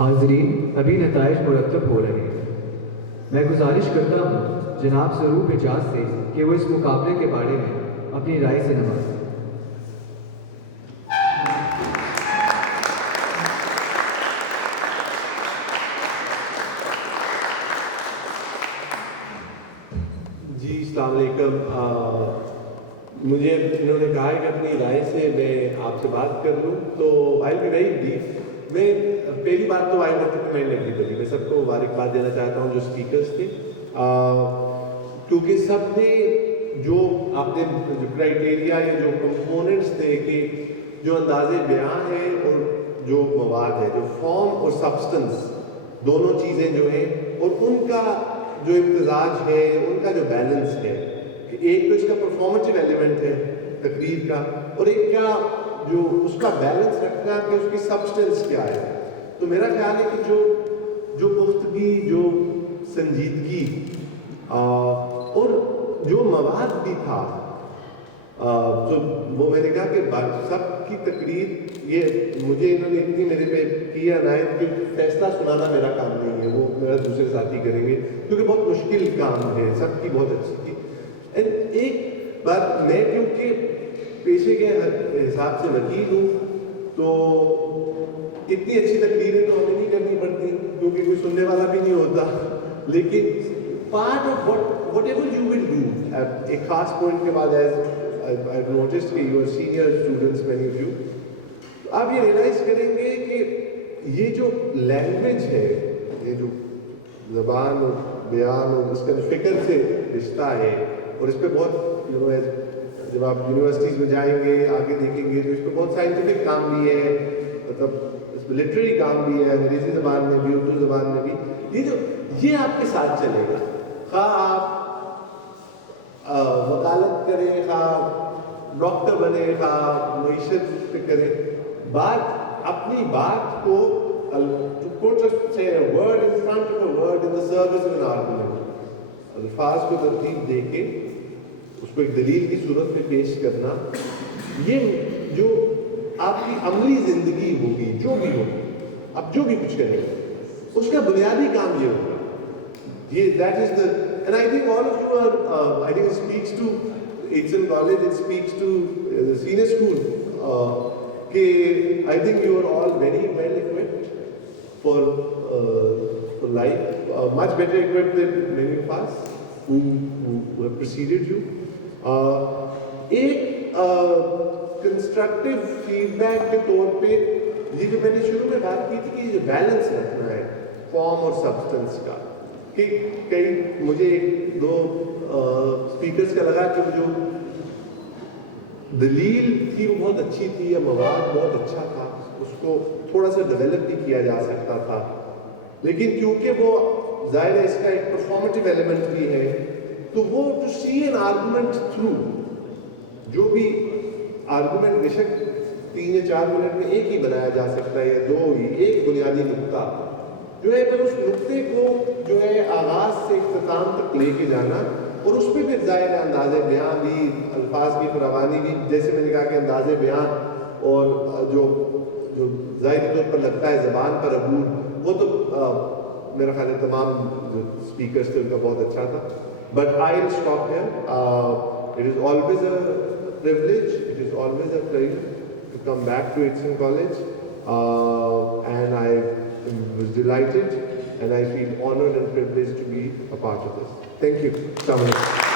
حاضرین، ابھی نتائج مرتب ہو رہے ہیں۔ میں گزارش کرتا ہوں جناب ضرور اجاز سے کہ وہ اس مقابلے کے بارے میں اپنی رائے سے نوازیں۔ جی السلام علیکم۔ مجھے انہوں نے کہا ہے کہ اپنی رائے سے میں آپ سے بات کر لوں، تو I will be very brief. میں پہلی بات تو I want to commend every, میں سب کو مبارکباد دینا چاہتا ہوں جو اسپیکرس تھے، کیونکہ سب نے جو آپ نے جو کرائٹیریا یا جو کمپوننٹس تھے کہ جو انداز بیان ہے اور جو مواد ہے، جو فارم اور سبسٹنس دونوں چیزیں جو ہیں، اور ان کا جو امتزاج ہے، ان کا جو بیلنس ہے، کہ ایک تو اس کا پرفارمیٹیو ایلیمنٹ ہے تقریر کا، اور ایک کا جو اس کا بیلنس رکھنا کہ اس کی سبسٹنس کیا ہے۔ تو میرا خیال ہے کہ جو پختگی، جو سنجیدگی اور جو مواد بھی تھا، تو وہ میں نے کہا کہ سب کی تقریر، یہ مجھے انہوں نے اتنی میرے پہ کی عنایت کہ فیصلہ سنانا میرا کام نہیں ہے، وہ میرا دوسرے ساتھی کریں گے، کیونکہ بہت مشکل کام ہے، سب کی بہت اچھی تھی۔ اینڈ ایک بات، میں کیونکہ پیشے کے حساب سے وکیل ہوں، تو اتنی اچھی تقریریں تو ہمیں نہیں کرنی پڑتی کیونکہ کوئی سننے والا بھی نہیں ہوتا، لیکن part of what ever you will do, ایک خاص پوائنٹ کے بعد I've noticed کہ you are senior students, many of you، آپ یہ ریئلائز کریں گے کہ یہ جو لینگویج ہے، یہ جو زبان اور بیان اور اس کا جو فکر سے رشتہ ہے، اور اس پہ بہت جب آپ یونیورسٹیز میں جائیں گے، آگے دیکھیں گے، تو اس پہ بہت سائنٹیفک کام بھی ہے، مطلب اس پہ لٹریری کام بھی ہے، انگریزی زبان میں بھی، اردو زبان میں بھی، یہ آپ کے ساتھ چلے گا، خواہ آپ وکالت کریں، خواہ ڈاکٹر بنے، خواہ معیشت پہ کریں، بات اپنی بات کو word in front of a word in the service of an argument، الفاظ کو ترتیب دے کے اس کو ایک دلیل کی صورت میں پیش کرنا، یہ جو آپ کی عملی زندگی ہوگی، جو بھی ہوگی، آپ جو بھی کچھ کریں گے، اس کا بنیادی کام یہ ہوگا۔ یہ that is the, and I think all of you are, I think it speaks to Eichhorn College, it speaks to the senior school, کہ I think you are all very well equipped for life, much better equipped than many of us who have preceded you. ایک constructive feed back کے طور پہ یہ جو میں نے شروع میں بات کی تھی کہ یہ جو بیلنس رکھنا ہے فارم اور سبسٹنس کا، کہ کئی مجھے ایک دو اسپیکرس کا لگا کہ جو دلیل تھی وہ بہت اچھی تھی، یا مواد بہت اچھا تھا، اس کو تھوڑا سا ڈیولپ بھی کیا جا سکتا تھا، لیکن کیونکہ وہ ظاہر ہے اس کا ایک پرفارمیٹیو ایلیمنٹ بھی ہے، تو وہ to see an argument through, جو بھی آرگومنٹ بے شک 3 یا 4 منٹ میں ایک ہی بنایا جا سکتا ہے، یا 2 ہی، ایک بنیادی نقطہ جو ہے، پھر اس نقطے کو جو ہے آغاز سے اختتام تک لے کے جانا، اور اس پہ پھر ظاہر انداز بیان بھی، الفاظ کی فراوانی بھی، جیسے میں نے کہا کہ انداز بیان اور جو ظاہری طور پر لگتا ہے زبان پر عبور، وہ تو میرا خیال ہے تمام جو اسپیکرس تھے ان کا بہت اچھا تھا۔ But I will stop here. It is always a privilege, it is always a pleasure to come back to ایچھرن college, and I was delighted and I feel honored and privileged to be a part of this. Thank you. Assalamu alaikum.